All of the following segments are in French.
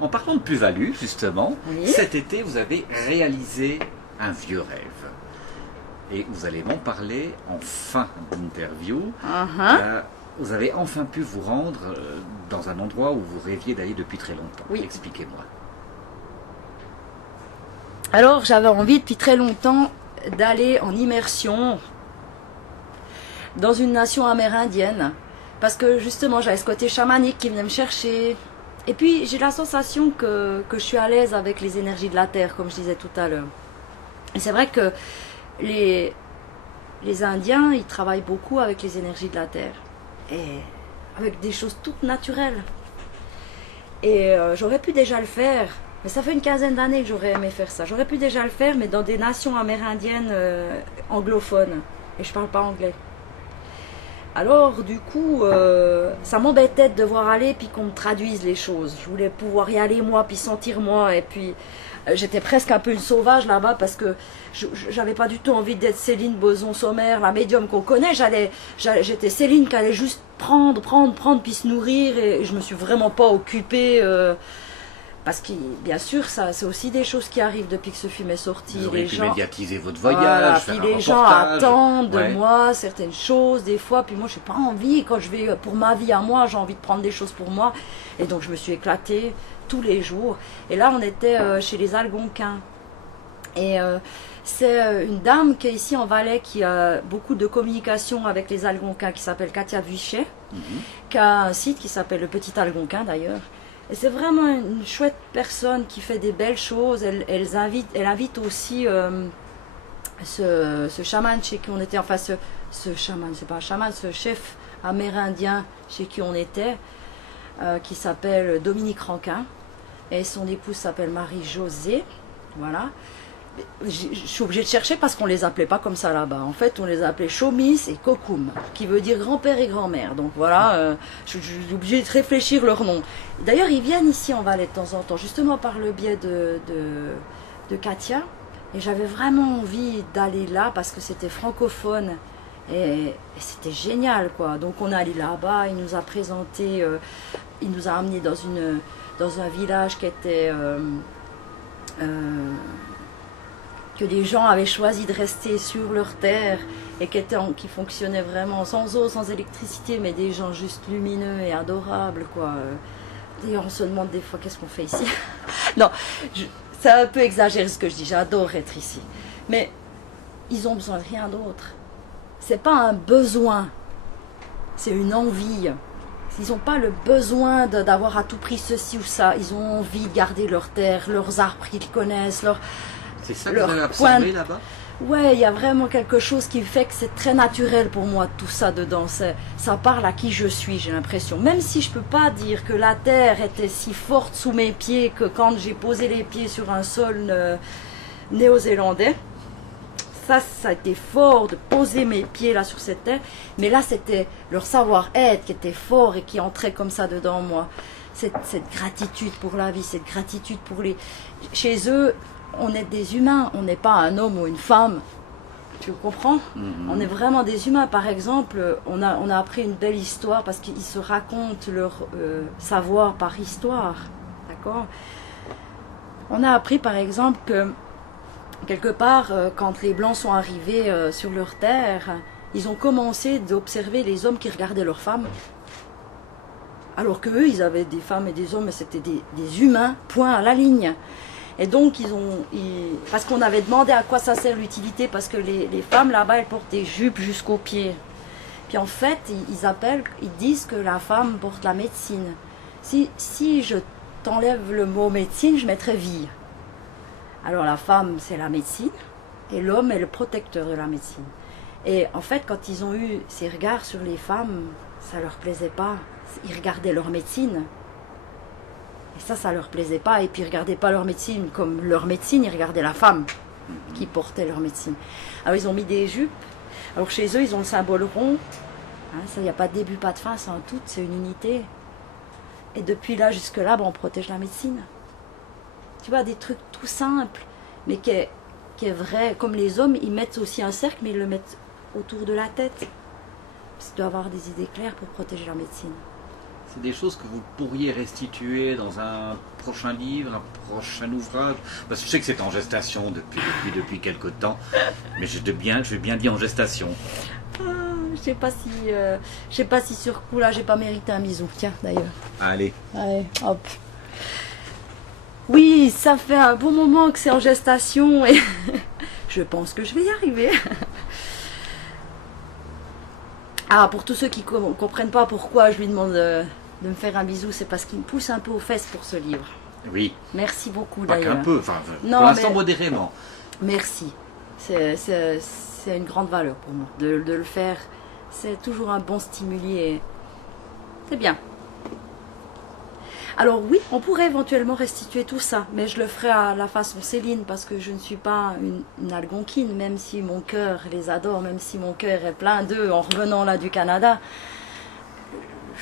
En parlant de plus-value, justement, Oui. cet été, vous avez réalisé un vieux rêve. Et vous allez m'en parler en fin d'interview. Vous avez enfin pu vous rendre dans un endroit où vous rêviez d'aller depuis très longtemps. Oui. Expliquez-moi. Alors, j'avais envie depuis très longtemps d'aller en immersion dans une nation amérindienne. Parce que justement, j'avais ce côté chamanique qui venait me chercher. Et puis, j'ai la sensation que je suis à l'aise avec les énergies de la Terre, comme je disais tout à l'heure. Et c'est vrai que les Indiens, ils travaillent beaucoup avec les énergies de la Terre. Et avec des choses toutes naturelles. Et j'aurais pu déjà le faire. Mais ça fait une quinzaine d'années que j'aurais aimé faire ça. J'aurais pu déjà le faire, mais dans des nations amérindiennes anglophones. Et je parle pas anglais. Alors, du coup, ça m'embêtait de devoir aller puis qu'on me traduise les choses. Je voulais pouvoir y aller moi, puis sentir moi. Et puis, j'étais presque un peu une sauvage là-bas parce que j'avais pas du tout envie d'être Céline Boson-Sommer, la médium qu'on connaît. J'étais Céline qui allait juste prendre, puis se nourrir. Et je me suis vraiment pas occupée. Parce que, bien sûr, ça, c'est aussi des choses qui arrivent depuis que ce film est sorti. Vous auriez les pu gens, médiatiser votre voilà, voyage, puis faire un les gens reportage. attendent de Ouais. moi certaines choses, des fois, puis moi, j'ai pas envie. Quand je vais pour ma vie à moi, j'ai envie de prendre des choses pour moi. Et donc, je me suis éclatée tous les jours. Et là, on était chez les Algonquins. Et c'est une dame qui est ici en Valais qui a beaucoup de communication avec les Algonquins, qui s'appelle Katia Vuichet, qui a un site qui s'appelle Le Petit Algonquin d'ailleurs. Et c'est vraiment une chouette personne qui fait des belles choses. Elle invite aussi ce chaman chez qui on était, enfin ce chaman, c'est pas un chaman, ce chef amérindien chez qui on était, qui s'appelle Dominique Rankin. Et son épouse s'appelle Marie-Josée. Voilà. Je suis obligée de chercher parce qu'on les appelait pas comme ça là-bas. En fait, on les appelait Chomis et Kokoum, qui veut dire grand-père et grand-mère. Donc voilà, je suis obligée de réfléchir leur nom. D'ailleurs, ils viennent ici en Valais de temps en temps, justement par le biais de Katia. Et j'avais vraiment envie d'aller là parce que c'était francophone. Et c'était génial, quoi. Donc on est allé là-bas, il nous a présenté, il nous a amenés dans un village qui était... que les gens avaient choisi de rester sur leur terre et qui fonctionnaient vraiment sans eau, sans électricité, mais des gens juste lumineux et adorables, quoi. D'ailleurs, on se demande des fois qu'est-ce qu'on fait ici. Non, c'est un peu exagéré ce que je dis, j'adore être ici. Mais ils ont besoin de rien d'autre. C'est pas un besoin, c'est une envie. Ils n'ont pas le besoin d'avoir à tout prix ceci ou ça. Ils ont envie de garder leur terre, leurs arbres qu'ils connaissent, C'est ça que vous avez absorbé là-bas? Ouais, il y a vraiment quelque chose qui fait que c'est très naturel pour moi, tout ça dedans. Ça parle à qui je suis, j'ai l'impression. Même si je peux pas dire que la terre était si forte sous mes pieds que quand j'ai posé les pieds sur un sol néo-zélandais, ça a été fort de poser mes pieds là sur cette terre. Mais là, c'était leur savoir-être qui était fort et qui entrait comme ça dedans moi. Cette gratitude pour la vie, cette gratitude pour les... Chez eux, on est des humains, on n'est pas un homme ou une femme. Tu comprends? On est vraiment des humains. Par exemple, on a appris une belle histoire parce qu'ils se racontent leur savoir par histoire. D'accord? On a appris par exemple que quelque part, quand les Blancs sont arrivés sur leur terre, ils ont commencé d'observer les hommes qui regardaient leurs femmes. Alors qu'eux, ils avaient des femmes et des hommes, mais c'était des humains, point à la ligne. Et donc, parce qu'on avait demandé à quoi ça sert l'utilité, parce que les femmes là-bas, elles portent des jupes jusqu'aux pieds. Puis en fait, ils disent que la femme porte la médecine. Si je t'enlève le mot médecine, je mettrais vie. Alors la femme, c'est la médecine, et l'homme est le protecteur de la médecine. Et en fait, quand ils ont eu ces regards sur les femmes, ça leur plaisait pas. Ils regardaient leur médecine. Et ça leur plaisait pas. Et puis ils regardaient pas leur médecine comme leur médecine, ils regardaient la femme qui portait leur médecine. Alors ils ont mis des jupes. Alors chez eux, ils ont le symbole rond. Hein, ça, il n'y a pas de début, pas de fin, c'est un tout, c'est une unité. Et depuis là jusque là, on protège la médecine. Tu vois, des trucs tout simples, mais qui est vrai. Comme les hommes, ils mettent aussi un cercle, mais ils le mettent autour de la tête. Parce qu'ils doivent avoir des idées claires pour protéger leur médecine. C'est des choses que vous pourriez restituer dans un prochain livre, un prochain ouvrage. Parce que je sais que c'est en gestation depuis quelque temps, mais je vais bien dire en gestation. Je sais pas si sur coup là j'ai pas mérité un bisou. Tiens d'ailleurs. Allez, Hop. Oui, ça fait un bon moment que c'est en gestation et je pense que je vais y arriver. Ah, pour tous ceux qui ne comprennent pas pourquoi je lui demande de me faire un bisou, c'est parce qu'il me pousse un peu aux fesses pour ce livre. oui, Merci beaucoup pas d'ailleurs. qu'un peu, enfin, Non, pour l'instant mais- modérément. Merci. C'est une grande valeur pour moi de le faire. C'est toujours un bon stimuli et c'est bien. Alors oui, on pourrait éventuellement restituer tout ça, mais je le ferai à la façon Céline parce que je ne suis pas une algonquine, même si mon cœur les adore, même si mon cœur est plein d'eux en revenant là du Canada.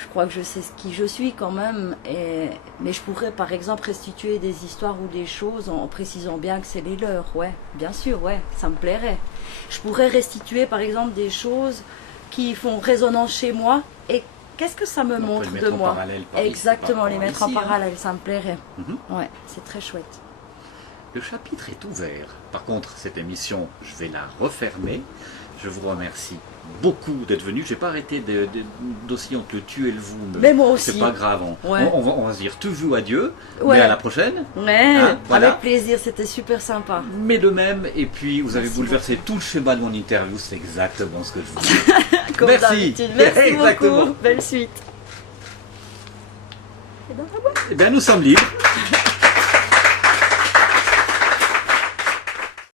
Je crois que je sais qui je suis quand même, mais je pourrais par exemple restituer des histoires ou des choses en précisant bien que c'est les leurs, ouais, bien sûr, ouais, ça me plairait. Je pourrais restituer par exemple des choses qui font résonance chez moi et qu'est-ce que ça me On peut montre le de mettre en moi. parallèle par ici, Exactement, par les rapport à mettre en ici, hein. parallèle, ça me plairait. Mhm. Ouais, c'est très chouette. Le chapitre est ouvert. Par contre, cette émission, je vais la refermer. Je vous remercie beaucoup d'être venu. Je n'ai pas arrêté d'aussi entre le tu et le vous. Mais moi aussi. C'est pas grave. Ouais. On va se dire tu vous adieu. Ouais. Mais à la prochaine. Ouais, Ah, voilà. avec plaisir, c'était super sympa. Mais de même. Et puis, vous avez Merci bouleversé tout le schéma de mon interview. C'est exactement ce que je voulais. Comme Merci. d'habitude. Merci Exactement. beaucoup. Belle suite. Eh bien, nous sommes libres.